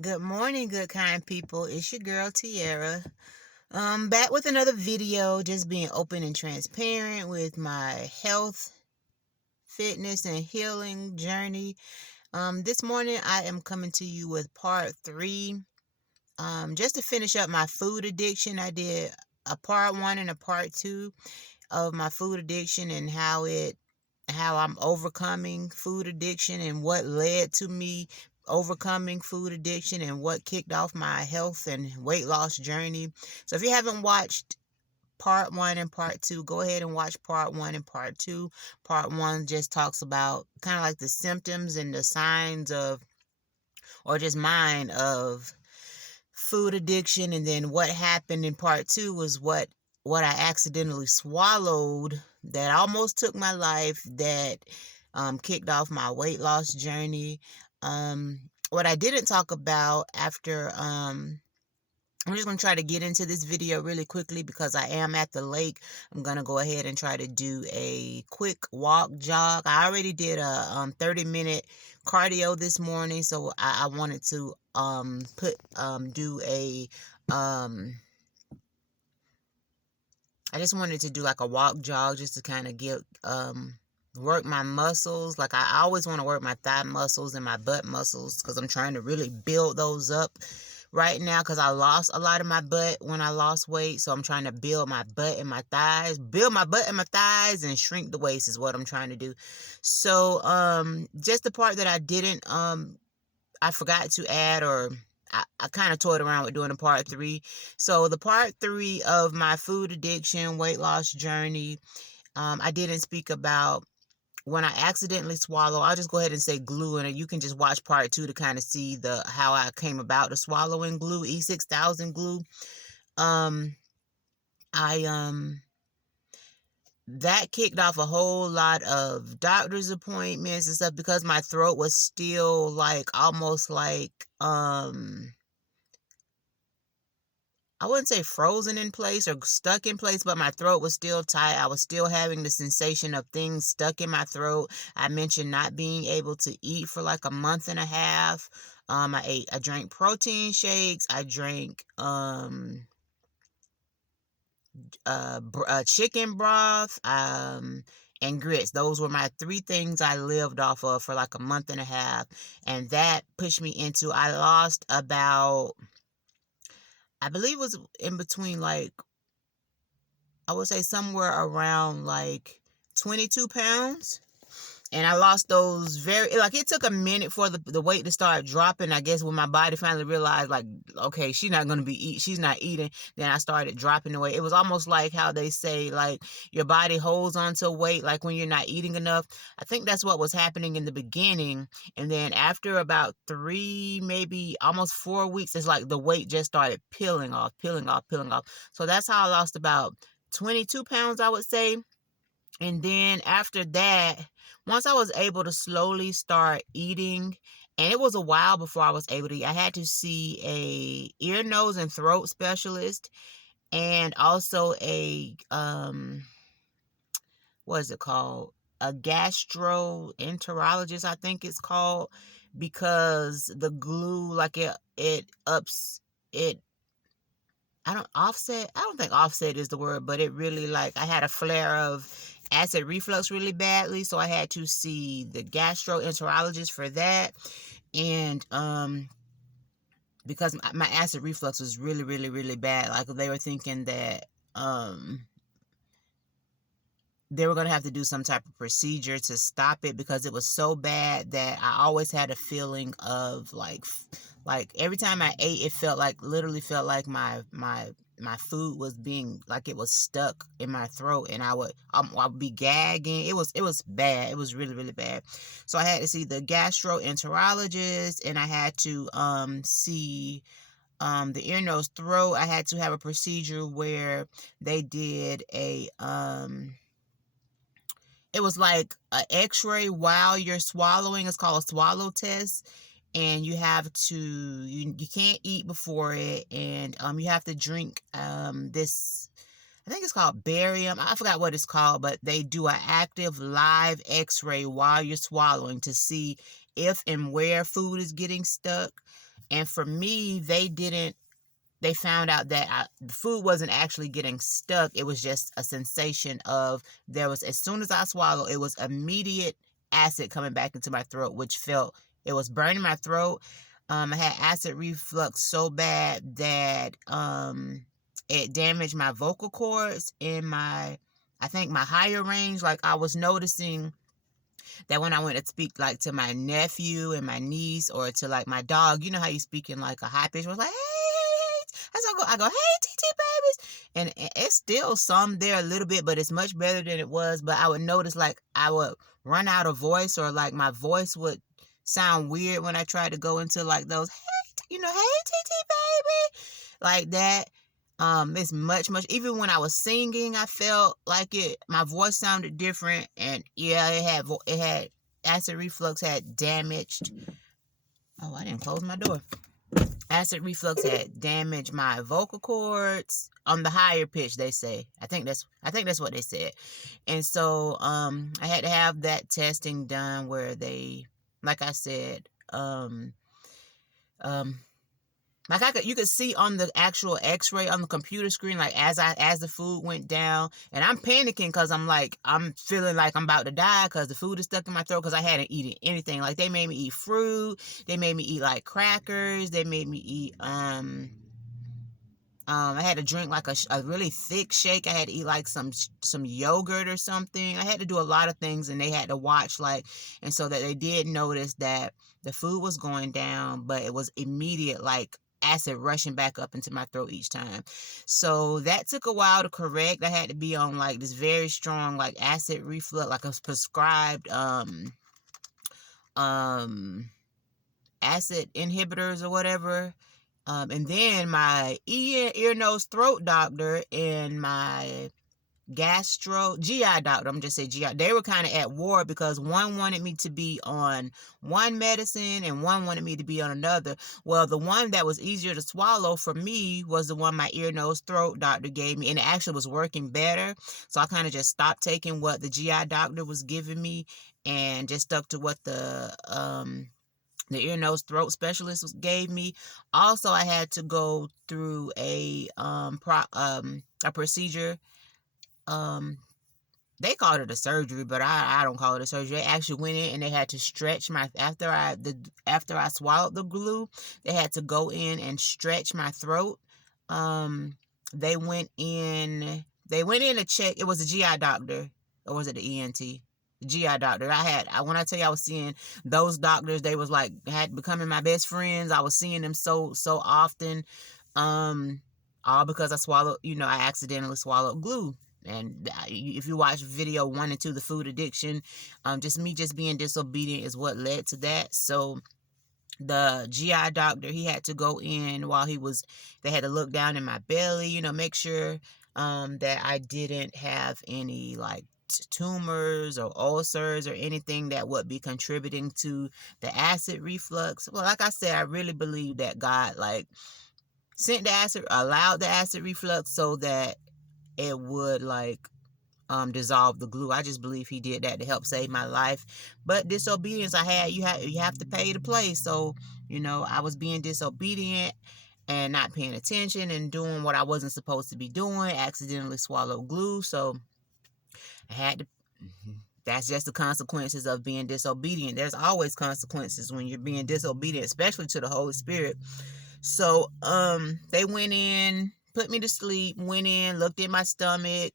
Good morning, good kind people. It's your girl Tiara. Back with another video, just being open and transparent with my health, fitness, and healing journey. This morning I am coming to you with part three. Just to finish up my food addiction. I did a part one and a part two of my food addiction and how I'm overcoming food addiction and what led to me overcoming food addiction and what kicked off my health and weight loss journey. So if you haven't watched part one and part two, go ahead and watch part one and part two. Part one just talks about kind of like the symptoms and the signs of, or just mine of food addiction. And then what happened in part two was what I accidentally swallowed that almost took my life, that kicked off my weight loss journey. What I didn't talk about after, I'm just going to try to get into this video really quickly because I am at the lake. I'm going to go ahead and try to do a quick walk jog. I already did a 30-minute cardio this morning, so I wanted to do a I just wanted to do like a walk jog just to kind of get work my muscles. Like I always want to work my thigh muscles and my butt muscles because I'm trying to really build those up right now because I lost a lot of my butt when I lost weight. So I'm trying to build my butt and my thighs, build my butt and my thighs and shrink the waist is what I'm trying to do. So just the part that I didn't I forgot to add, or I kind of toyed around with doing a part three. So the part three of my food addiction, weight loss journey, I didn't speak about when I accidentally swallow. I'll just go ahead and say glue, and you can just watch part two to kind of see how I came about to swallowing glue, E6000 glue. I that kicked off a whole lot of doctor's appointments and stuff because my throat was still like almost like I wouldn't say frozen in place or stuck in place, but my throat was still tight. I was still having the sensation of things stuck in my throat. I mentioned not being able to eat for like a month and a half. I drank protein shakes. I drank chicken broth, and grits. Those were my three things I lived off of for like a month and a half. And that pushed me into, I lost about, I believe it was in between like, I would say somewhere around like 22 pounds. And I lost those like it took a minute for the weight to start dropping. I guess when my body finally realized like, okay, she's not going to she's not eating. Then I started dropping the weight. It was almost like how they say like your body holds onto weight, like when you're not eating enough. I think that's what was happening in the beginning. And then after about 3, maybe almost 4 weeks, it's like the weight just started peeling off, peeling off, peeling off. So that's how I lost about 22 pounds, I would say. And then after that, once I was able to slowly start eating, and it was a while before I was able to eat, I had to see a ear, nose, and throat specialist, and also a what is it called? A gastroenterologist, I think it's called, because the glue, like it ups it. I don't think offset is the word, but it really, like, I had a flare of acid reflux really badly, so I had to see the gastroenterologist for that. And because my acid reflux was really, really, really bad, like they were thinking that they were going to have to do some type of procedure to stop it because it was so bad that I always had a feeling of like every time I ate, it literally felt like my food was being, like it was stuck in my throat, and I would be gagging. It was bad. It was really, really bad. So I had to see the gastroenterologist, and I had to see the ear, nose, throat. I had to have a procedure where they did it was like an x-ray while you're swallowing. It's called a swallow test. And you have to, you can't eat before it. And you have to drink this, I think it's called barium. I forgot what it's called, but they do an active live x-ray while you're swallowing to see if and where food is getting stuck. And for me, they found out that the food wasn't actually getting stuck. It was just a sensation of, as soon as I swallowed, it was immediate acid coming back into my throat, it was burning my throat. I had acid reflux so bad that it damaged my vocal cords in I think my higher range. Like, I was noticing that when I went to speak, like, to my nephew and my niece, or to, like, my dog, you know how you speak in, like, a high pitch, was like, hey, hey, hey. As I go, hey, TT babies. And it's still some there a little bit, but it's much better than it was. But I would notice, like, I would run out of voice, or, like, my voice would sound weird when I tried to go into, like, those, hey, TT baby, like that. It's much, even when I was singing, I felt like my voice sounded different. And yeah, it had acid reflux had damaged. Oh, I didn't close my door. Acid reflux had damaged my vocal cords on the higher pitch, they say. I think that's what they said. And so, I had to have that testing done where they, like I said, like you could see on the actual x-ray on the computer screen, like, as the food went down, and I'm panicking because I'm feeling like I'm about to die because the food is stuck in my throat, because I hadn't eaten anything. Like, they made me eat fruit, they made me eat, like, crackers, they made me eat I had to drink, like, a really thick shake. I had to eat, like, some yogurt or something. I had to do a lot of things, and they had to watch, like, and so that they did notice that the food was going down, but it was immediate, like, acid rushing back up into my throat each time. So that took a while to correct. I had to be on, like, this very strong, like, acid reflux, like a prescribed acid inhibitors or whatever. And then my ear, nose, throat doctor and my GI doctor, I'm just saying GI, they were kind of at war, because one wanted me to be on one medicine and one wanted me to be on another. Well, the one that was easier to swallow for me was the one my ear, nose, throat doctor gave me, and it actually was working better. So I kind of just stopped taking what the GI doctor was giving me and just stuck to what the ear, nose, throat specialist gave me. Also, I had to go through a procedure. They called it a surgery, but I don't call it a surgery. They actually went in and they had to stretch my, after I swallowed the glue, they had to go in and stretch my throat. They went in to check. It was a GI doctor, or was it the ENT? GI doctor. When I tell you I was seeing those doctors, they was like, had becoming my best friends. I was seeing them so often, all because I accidentally swallowed glue. And if you watch video 1 and 2, the food addiction, just being disobedient is what led to that. So the GI doctor, he had to go in they had to look down in my belly, make sure that I didn't have any, like, tumors or ulcers or anything that would be contributing to the acid reflux. Well, like I said, I really believe that God, like, allowed the acid reflux so that it would, like, dissolve the glue. I just believe he did that to help save my life. But disobedience, you have to pay to play. So, I was being disobedient and not paying attention and doing what I wasn't supposed to be doing, accidentally swallowed glue. So I had to, that's just the consequences of being disobedient. There's always consequences when you're being disobedient, especially to the Holy Spirit. So, they went in, put me to sleep, went in, looked at my stomach.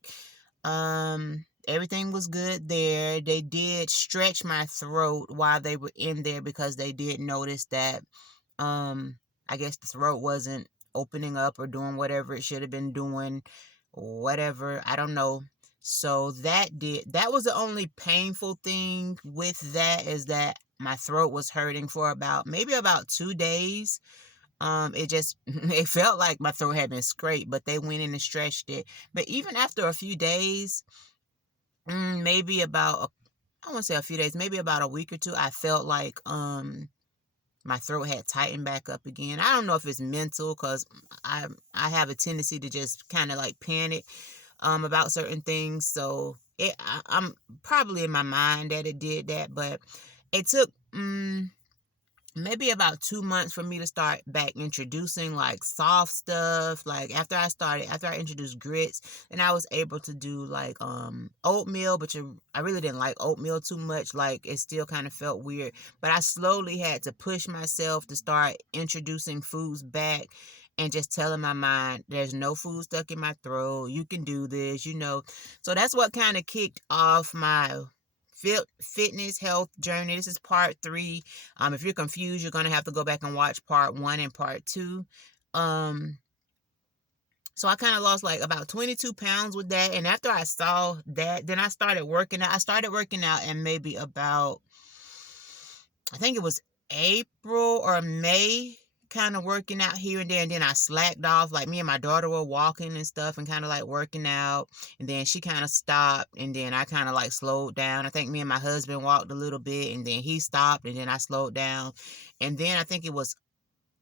Everything was good there. They did stretch my throat while they were in there, because they did notice that, I guess the throat wasn't opening up or doing whatever it should have been doing, whatever. I don't know. So that was the only painful thing with that, is that my throat was hurting for maybe about 2 days. It felt like my throat had been scraped, but they went in and stretched it. But even after a few days, maybe about, I won't say a few days, maybe about a week or two, I felt like, my throat had tightened back up again. I don't know if it's mental, because I have a tendency to just kind of, like, panic, about certain things. So I'm probably in my mind that it did that, but it took, maybe about 2 months for me to start back introducing like soft stuff. Like after I introduced grits, and I was able to do like oatmeal, but I really didn't like oatmeal too much. Like it still kind of felt weird, but I slowly had to push myself to start introducing foods back and just telling my mind there's no food stuck in my throat. You can do this, you know. So that's what kind of kicked off my fitness health journey. This is part 3. If you're confused, you're gonna have to go back and watch part 1 and part 2. So I kind of lost like about 22 pounds with that. And after I saw that, then I started working out. I started working out in maybe about, I think it was April or May, kind of working out here and there. And then I slacked off. Like me and my daughter were walking and stuff and kind of like working out. And then she kind of stopped. And then I kind of like slowed down. I think me and my husband walked a little bit. And then he stopped. And then I slowed down. And then I think it was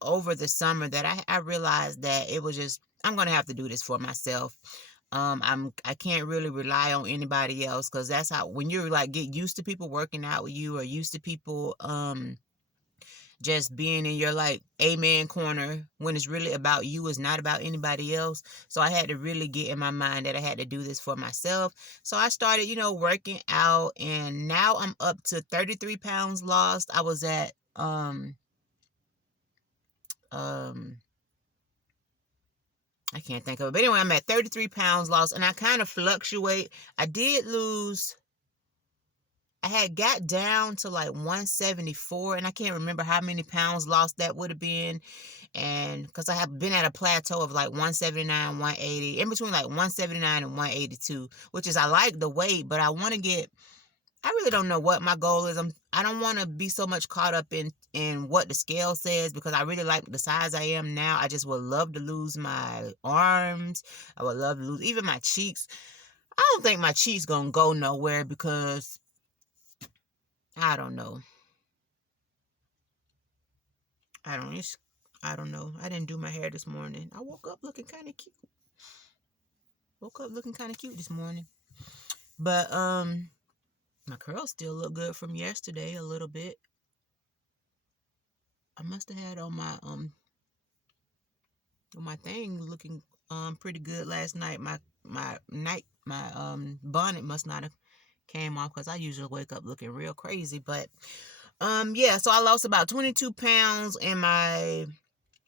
over the summer that I realized that it was just, I'm going to have to do this for myself. I can't really rely on anybody else, because that's how, when you're like get used to people working out with you, or used to people just being in your like amen corner, when it's really about you, it's not about anybody else. So I had to really get in my mind that I had to do this for myself. So I started, working out, and now I'm up to 33 pounds lost. I was at I can't think of it. But anyway, I'm at 33 pounds lost, and I kind of fluctuate. I did lose, I had got down to like 174, and I can't remember how many pounds lost that would have been. And because I have been at a plateau of like 179, 180, in between like 179 and 182, which is, I like the weight, but I want to get, I really don't know what my goal is. I don't want to be so much caught up in what the scale says, because I really like the size I am now. I just would love to lose my arms. I would love to lose even my cheeks. I don't think my cheeks gonna go nowhere, because I don't know. I don't know. I didn't do my hair this morning. I woke up looking kind of cute. This morning. But my curls still look good from yesterday a little bit. I must have had on my thing looking pretty good last night. My bonnet must not have came off, because I usually wake up looking real crazy. But yeah, so I lost about 22 pounds in my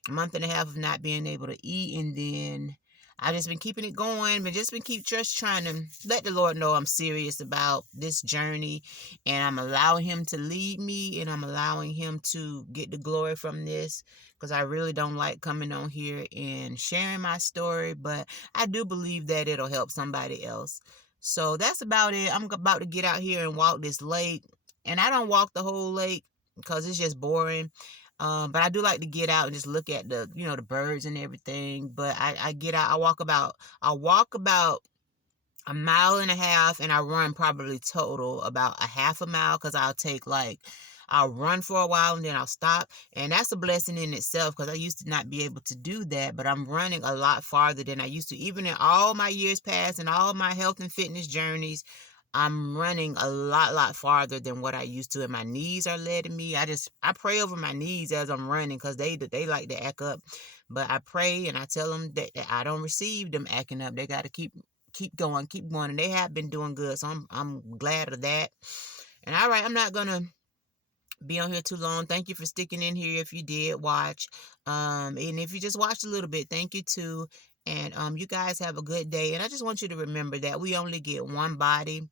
month and a half of not being able to eat, and then I just been keeping it going, but just trying to let the Lord know I'm serious about this journey, and I'm allowing him to lead me, and I'm allowing him to get the glory from this, because I really don't like coming on here and sharing my story, but I do believe that it'll help somebody else. So that's about it. I'm about to get out here and walk this lake, and I don't walk the whole lake because it's just boring. But I do like to get out and just look at the birds and everything. But I get out, I walk about a mile and a half, and I run probably total about a half a mile, because I'll run for a while and then I'll stop. And that's a blessing in itself, because I used to not be able to do that, but I'm running a lot farther than I used to. Even in all my years past and all my health and fitness journeys, I'm running a lot farther than what I used to, and my knees are letting me. I pray over my knees as I'm running, because they like to act up. But I pray and I tell them that I don't receive them acting up. They got to keep going, and they have been doing good. So I'm glad of that. And all right, I'm not gonna be on here too long. Thank you for sticking in here if you did watch. And if you just watched a little bit, thank you too. And you guys have a good day. And I just want you to remember that we only get one body.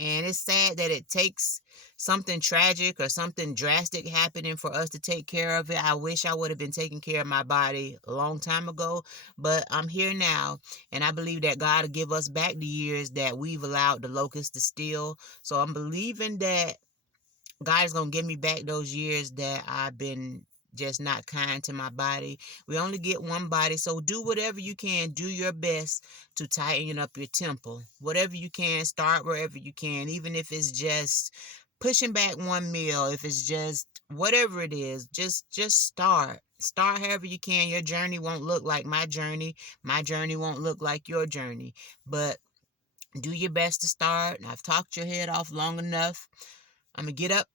And it's sad that it takes something tragic or something drastic happening for us to take care of it. I wish I would have been taking care of my body a long time ago, but I'm here now. And I believe that God will give us back the years that we've allowed the locusts to steal. So I'm believing that God is going to give me back those years that I've been just not kind to my body. We only get one body, so do whatever you can. Do your best to tighten up your temple. Whatever you can, start wherever you can, even if it's just pushing back one meal, if it's just whatever it is, just start. Start however you can. Your journey won't look like my journey. My journey won't look like your journey, but do your best to start. I've talked your head off long enough. I'm going to get up,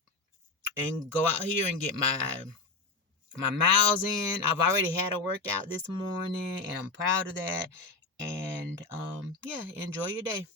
and go out here and get my miles in. I've already had a workout this morning, and I'm proud of that. And yeah, enjoy your day.